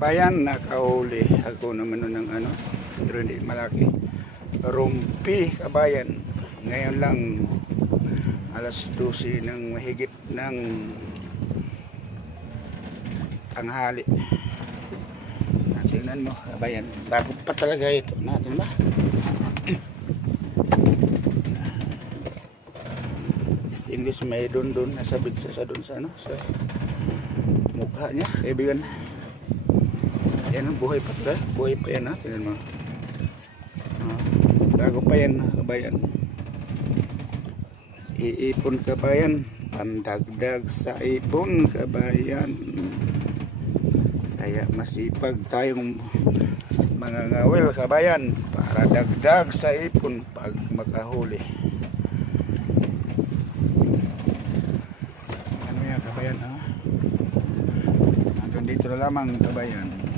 Bayan, nakahuli ako naman ng ano, pero hindi malaki. Rumpi, kabayan. Ngayon lang, alas 12 ng mahigit ng tanghali. Tingnan mo, kabayan. Bago pa talaga ito. Natin ba? English may doon nasabit sa doon sa ano, sa mukha niya, kaibigan. Yan ang buhay pa talaga. Buhay pa yan, ha? Tingnan mo. Bago pa yan, kabayan. Iipon, kabayan. Pandagdag sa ipon, kabayan. Kaya masipag tayong mga ngawil, kabayan, para dagdag sa ipon pag makahuli. Ano yan, kabayan, ha? Hanggang dito na lamang, kabayan.